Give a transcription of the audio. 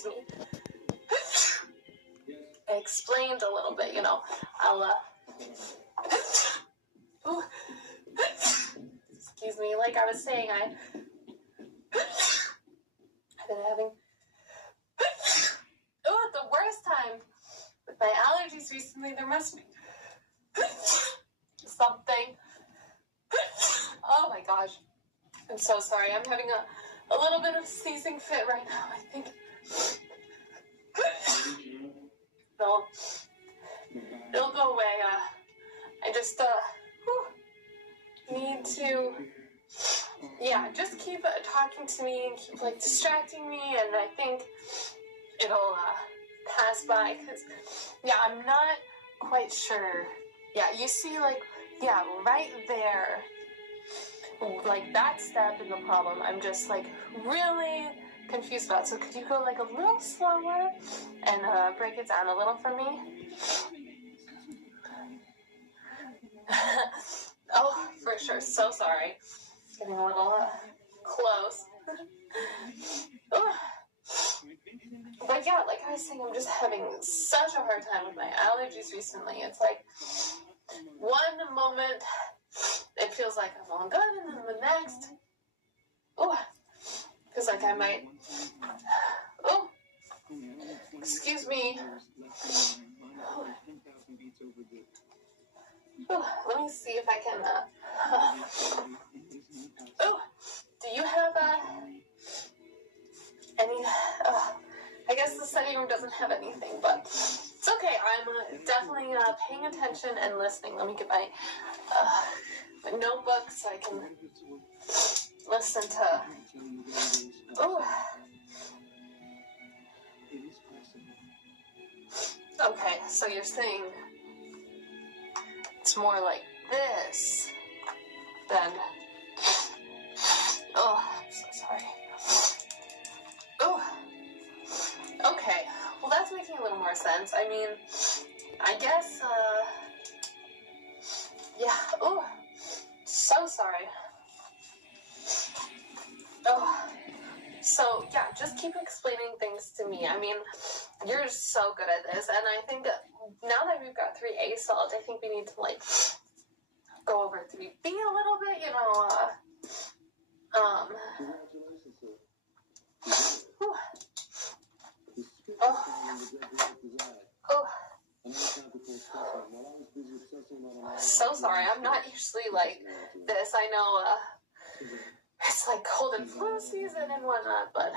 excuse me. I explained a little bit, I'll, ooh. Excuse me, like I was saying, I've been having, the worst time with my allergies recently. There must be something. Oh my gosh. I'm so sorry. I'm having a little bit of sneezing fit right now, I think. No, it'll go away. I just, need to, just keep talking to me and keep, distracting me, and I think it'll, pass by, because, I'm not quite sure. Yeah, you see, right there, that step in the problem, I'm just, really confused about. So could you go, a little slower and, break it down a little for me? Oh, for sure. So sorry. It's getting a little, close. But yeah, like I was saying, I'm just having such a hard time with my allergies recently. It's one moment it feels like I'm all good, and then the next, feels like I might, excuse me. Let me see if I can, do you have, any, I guess the study room doesn't have anything, but it's okay. I'm definitely, paying attention and listening. Let me get my notebook so I can listen to, okay, so you're saying it's more like this than, I'm so sorry. Okay, well that's making a little more sense. I mean, I guess, so sorry. So, just keep explaining things to me. I mean, you're so good at this, and I think that now that we've got 3A solved, I think we need to, go over 3B a little bit, So sorry, I'm not usually like this. I know, it's cold and flu season and whatnot, but